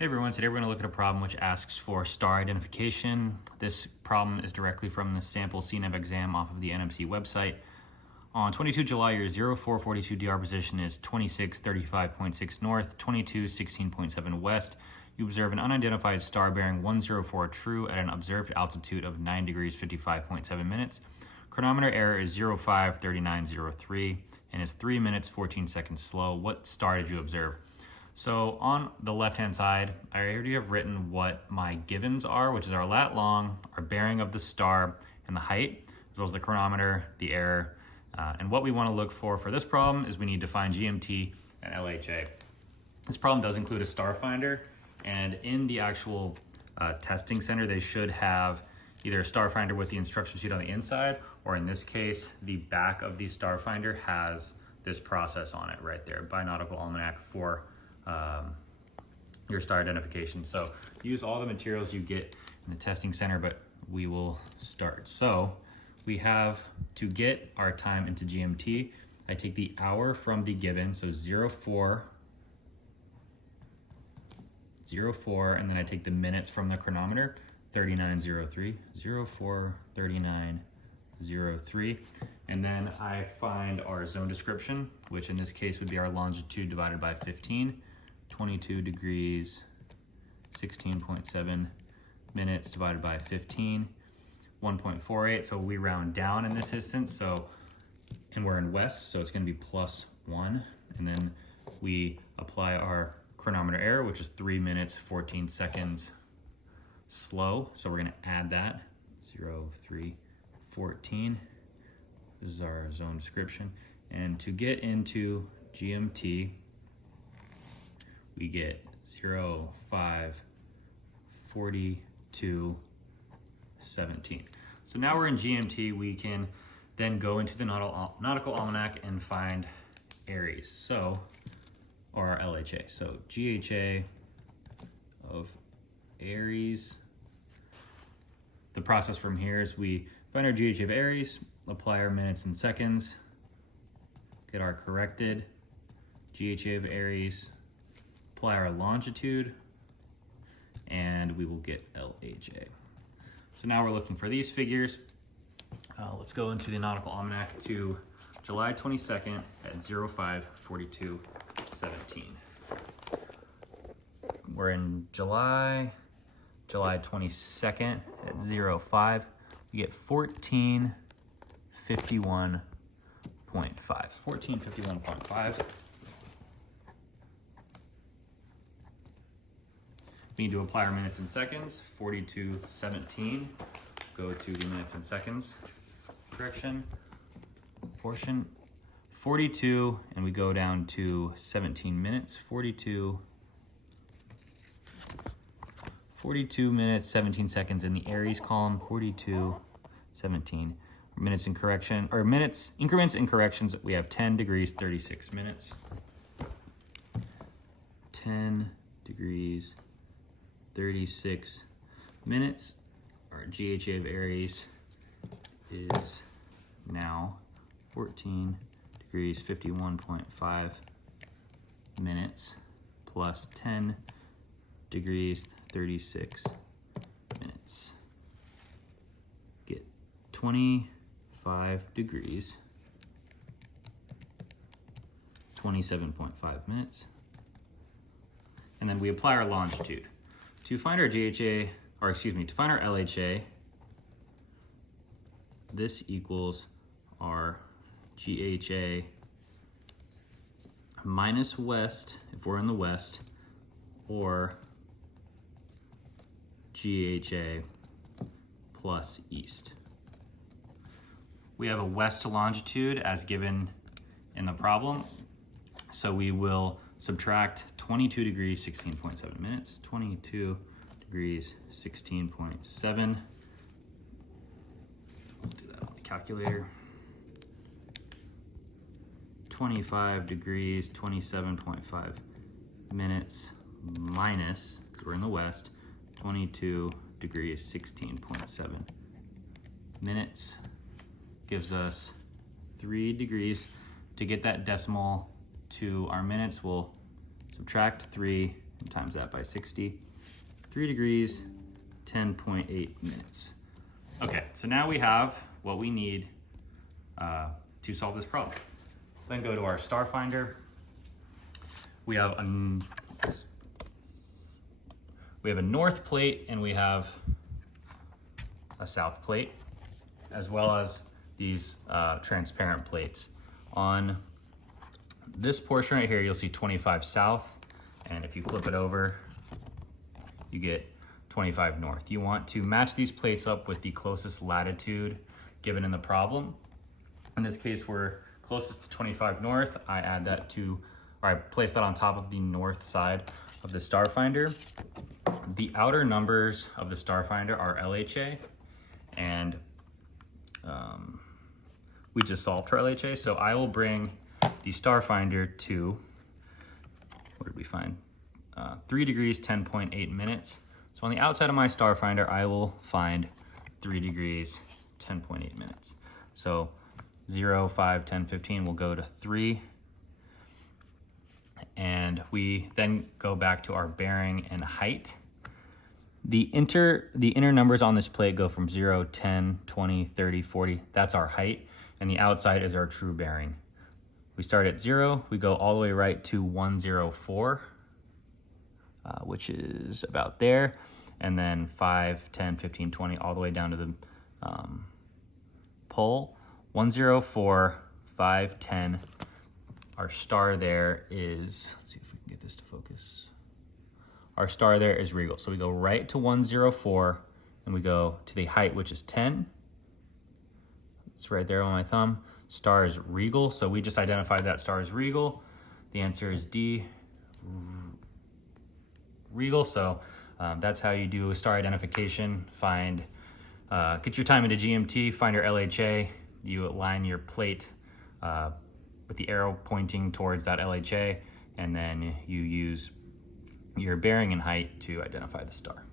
Hey everyone, today we're going to look at a problem which asks for star identification. This problem is directly from the sample CNAV exam off of the NMC website. On 22 July, your 0442 DR position is 2635.6 north, 2216.7 west. You observe an unidentified star bearing 104 true at an observed altitude of 9 degrees 55.7 minutes. Chronometer error is 053903 and is 3 minutes 14 seconds slow. What star did you observe? So on the left-hand side, I already have written what my givens are, which is our lat long, our bearing of the star, and the height, as well as the chronometer, the error. And what we want to look for this problem is we need to find GMT and LHA. This problem does include a star finder, and in the actual testing center, they should have either a star finder with the instruction sheet on the inside, or in this case, the back of the star finder has this process on it right there, Binautical Almanac for your star identification. So use all the materials you get in the testing center, but we will start. So we have to get our time into GMT. I take the hour from the given, so 04, and then I take the minutes from the chronometer, 3903, 043903, and then I find our zone description, which in this case would be our longitude divided by 15, 22 degrees, 16.7 minutes divided by 15, 1.48. So we round down in this instance. So, and we're in west, so it's going to be +1. And then we apply our chronometer error, which is 3 minutes, 14 seconds slow. So we're going to add that 0314. This is our zone description. And to get into GMT, we get 054217. So now we're in GMT, we can then go into the Nautical Almanac and find Aries, so, or our LHA. So GHA of Aries. The process from here is we find our GHA of Aries, apply our minutes and seconds, get our corrected GHA of Aries, apply our longitude, and we will get LHA. So now we're looking for these figures. Let's go into the Nautical Almanac to July 22nd at 054217. We're in July 22nd at 05. We get 1451.5. 1451.5. We need to apply our minutes and seconds, 4217. Go to the minutes and seconds correction portion, 42, and we go down to 17 minutes, 42 minutes, 17 seconds in the Aries column, 4217. Minutes and correction, or minutes, increments and corrections, we have 10 degrees, 36 minutes. 10 degrees, 36 minutes. Our GHA of Aries is now 14 degrees 51.5 minutes plus 10 degrees 36 minutes. Get 25 degrees 27.5 minutes. And then we apply our longitude. To find our GHA, or excuse me, to find our LHA, this equals our GHA minus west, if we're in the west, or GHA plus east. We have a west longitude as given in the problem, so we will subtract 22 degrees, 16.7 minutes, 22 degrees, 16.7. We'll do that on the calculator. 25 degrees, 27.5 minutes minus, because we're in the west, 22 degrees, 16.7 minutes gives us 3 degrees. To get that decimal to our minutes, we'll subtract 3 and times that by 60. 3 degrees, 10.8 minutes. Okay, so now we have what we need to solve this problem. Then go to our star finder. We have a north plate and we have a south plate, as well as these transparent plates. On this portion right here, you'll see 25 south, and if you flip it over, you get 25 north. You want to match these plates up with the closest latitude given in the problem. In this case, we're closest to 25 north. I add that to, or I place that on top of the north side of the star finder. The outer numbers of the star finder are LHA, and we just solved for LHA. So I will bring the star finder to, what did we find? 3 degrees, 10.8 minutes. So on the outside of my star finder, I will find 3 degrees, 10.8 minutes. So 0, 5, 10, 15 will go to 3. And we then go back to our bearing and height. The inner numbers on this plate go from 0, 10, 20, 30, 40. That's our height. And the outside is our true bearing. We start at 0, we go all the way right to 104, which is about there. And then 5, 10, 15, 20, all the way down to the pole. 104, 5, 10. Our star there is, let's see if we can get this to focus. Our star there is regal. So we go right to 104 and we go to the height, which is 10. It's right there on my thumb. Star is regal. So we just identified that star is regal. The answer is D, regal. So that's how you do a star identification. Find, get your time into GMT, find your LHA. You align your plate with the arrow pointing towards that LHA, and then you use your bearing and height to identify the star.